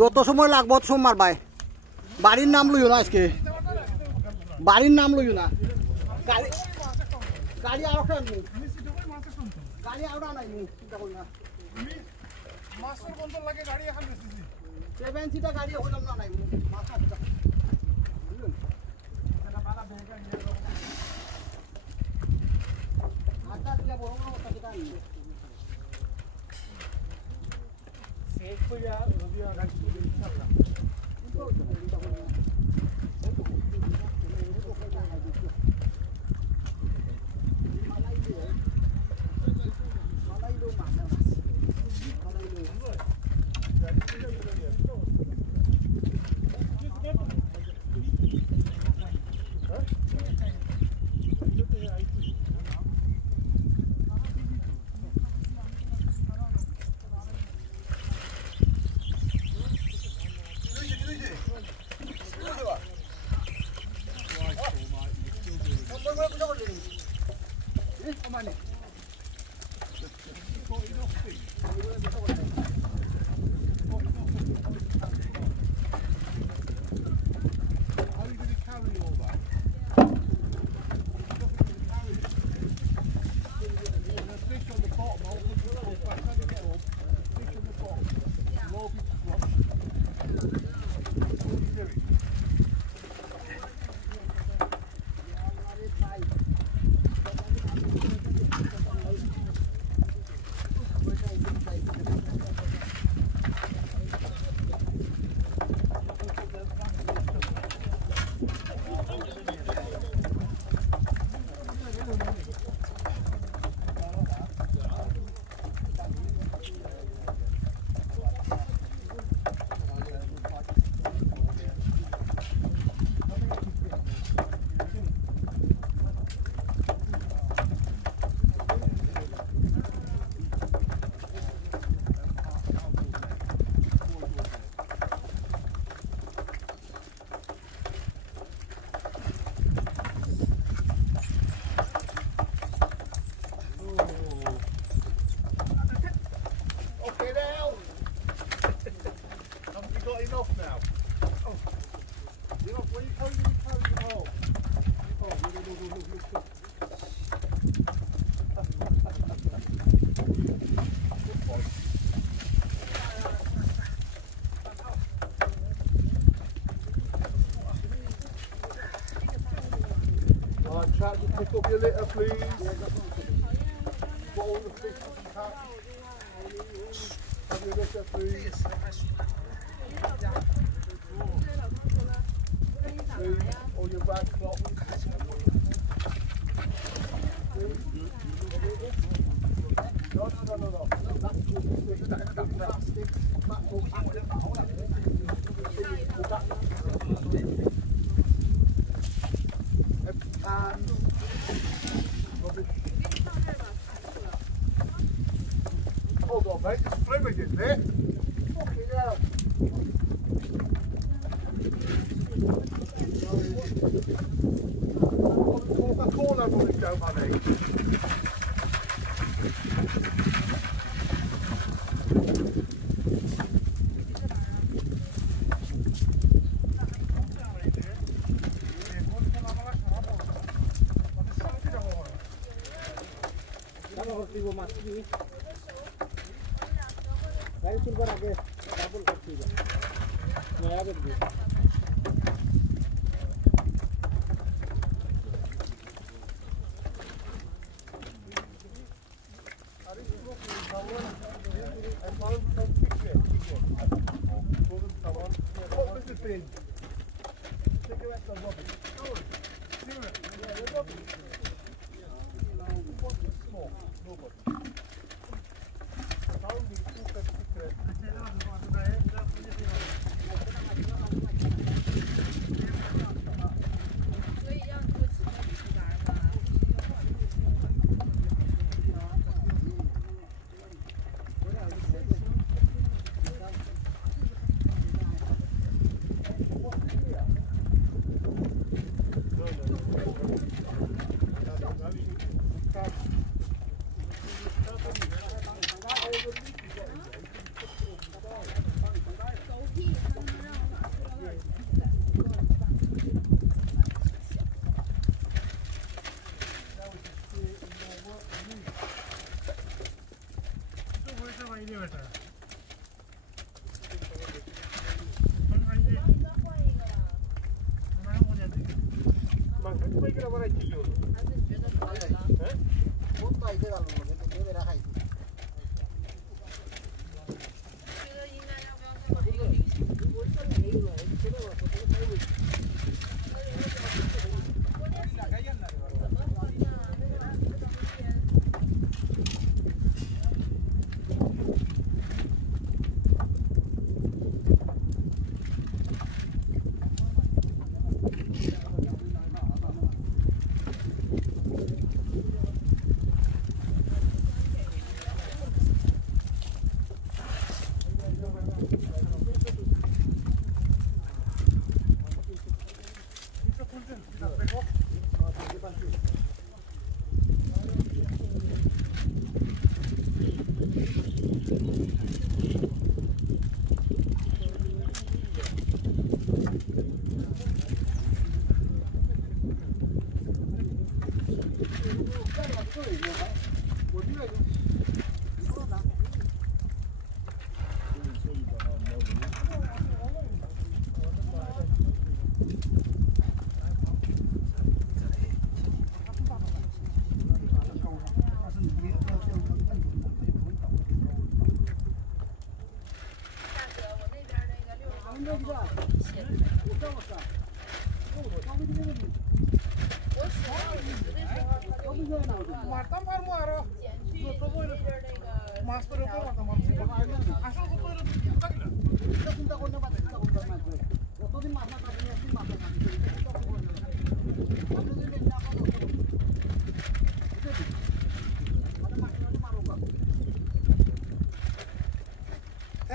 যত সময় লাগবো তত সময় মারবাই বাড়ির নাম লইও না আজকে বাড়ির নাম লইও না গাড়ি গাড়ি আরো গাড়ি আরো নাই চিন্তা করি না মাছের বন্ধন লাগে গাড়ি এখন বেশি 7 সিটার গাড়ি হলাম না নাই মাছ আছে বুঝলেন এটা বালা বেগা নিয়ে যাও আটা দিয়া বড় বড় কথা দিতা নি সেট কইরা রবিয়া গাড়ি দিয়ে ইনশাআল্লাহ Chat, you pick up your litter, please. Got all the fish you can catch. Have your litter, please. Please, all your rag cloth. No. That's just plastic. Hold on, mate, there's fluid in there. Fucking hell. Coca-Cola running down my leg. गाड़ी चलकर आगे double करती है नया कर दिया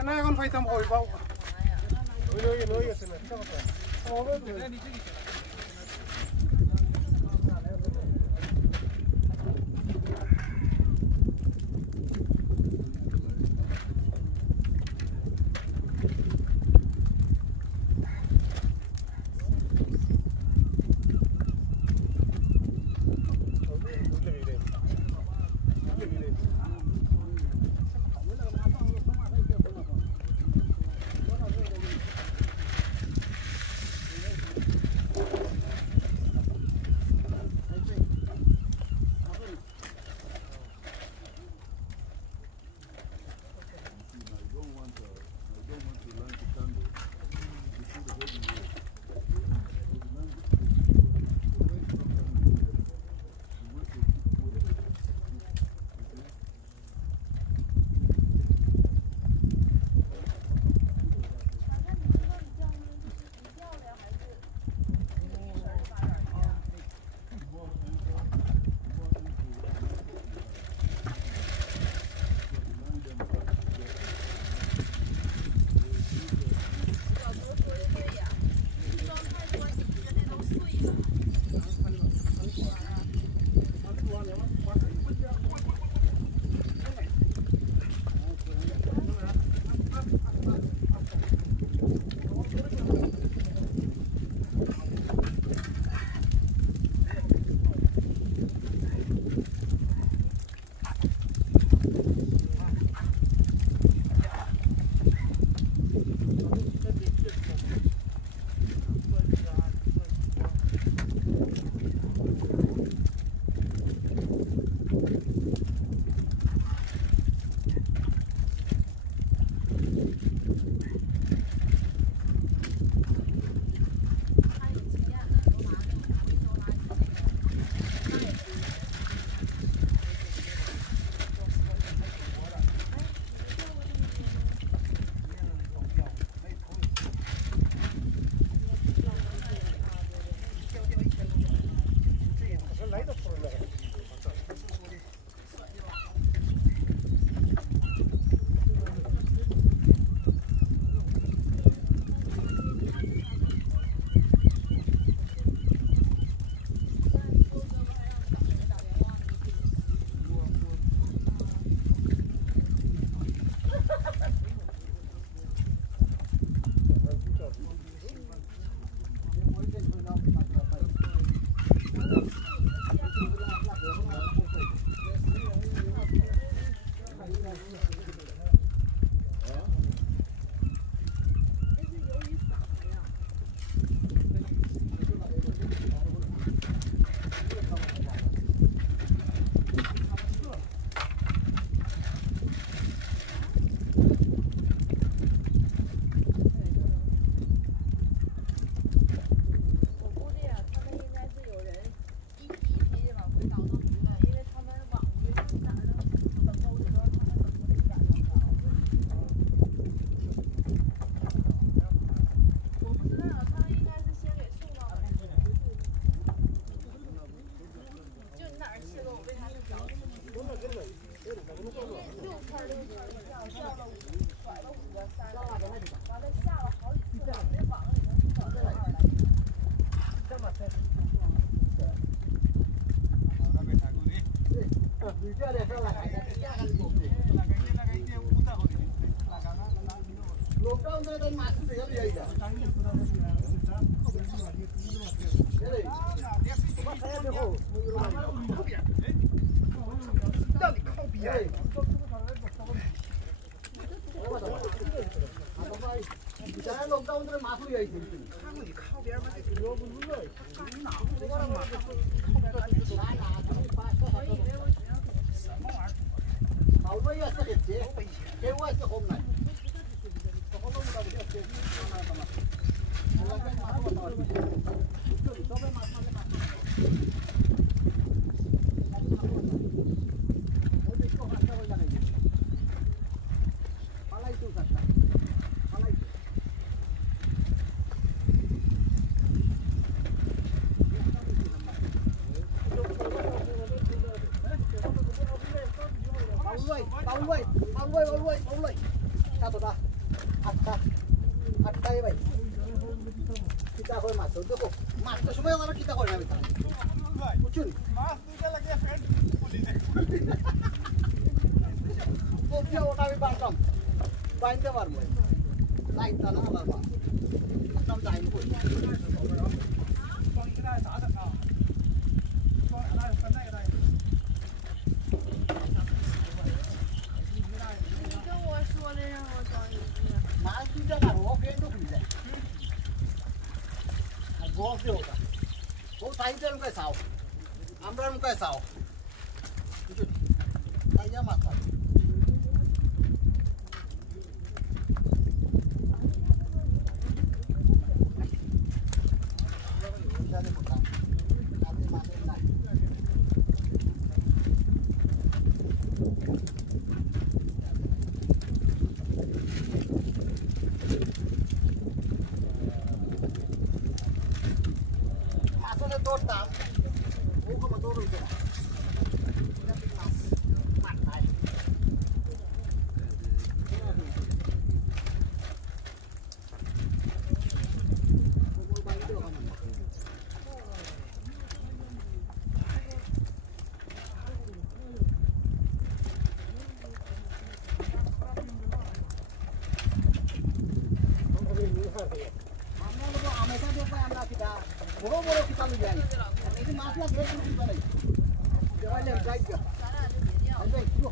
Nah, kon fightam oi bau. Oi, ese me. Lockdown dari masuk ya dia itu. Coba saya देखो. Bicara lockdown dari masuk ya itu. Tahu nggak ya sekecil? Kewa sekom nai. Kita kau masuk tu, masuk semua orang kita kau ni. Muncul. Masuk dia lagi friend. Oh dia orang ni bangkam, bangkam baru. Lain tanah baru. Bangkam lain pun. Masuk dia nak okey tu bila. Gua sih orang. Gua saya tu muka sah. Ambil muka sah. Itu. Saya masak. Jadi bukan. Nanti masuk lagi. Total, bukan motor itu. Kita pas, marte. Bumbu bang itu kan. Boro-boro kita lihat. Ini maslah berapa kita lagi? Jangan yang guide ke. Ada itu.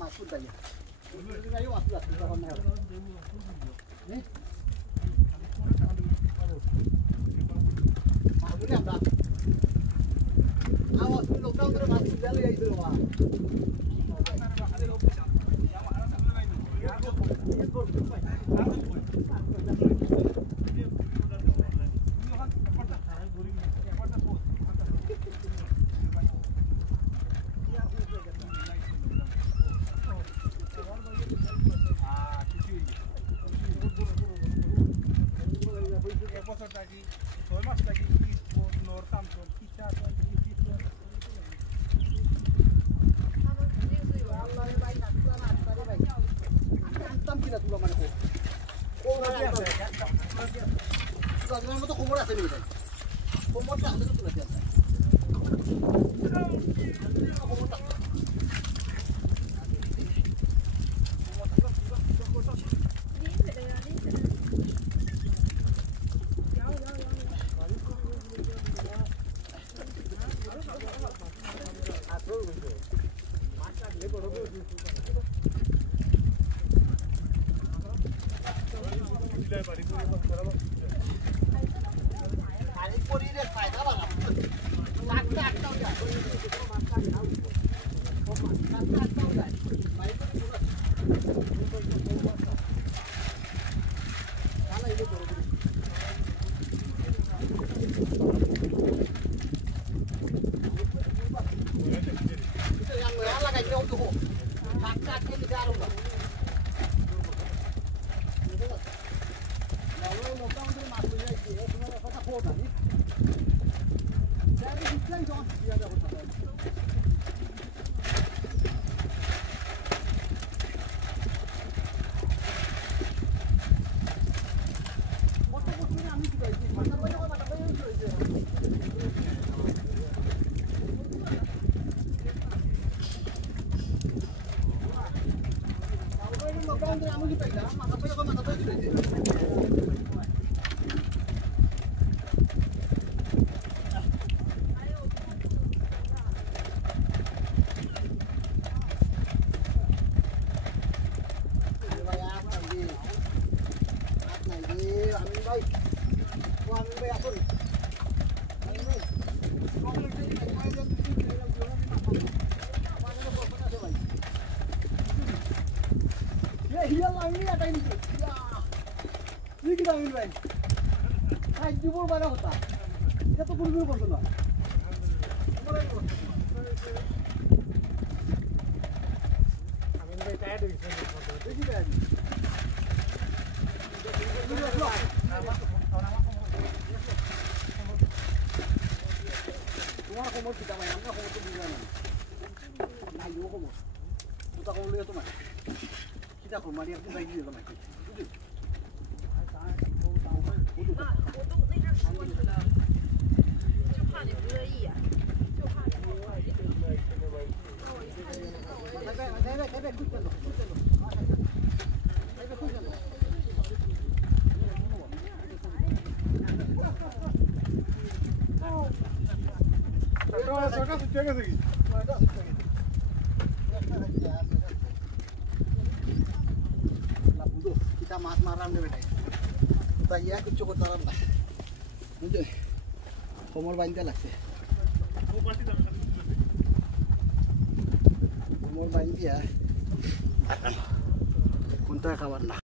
Masuk dah ya. Ini ayo masuk lah. Ni. Masuk ni apa? Awas lockdown terus masuk dia le itu mah. মতো খবর আছে নি ভাই খবরটা আমাদের তুলে দিতে kita mas maram deh benar. Tanya kucuk kotoran lah. Mungkin komor banyak lah sih. Komor banyak ya. Kunta kawan lah.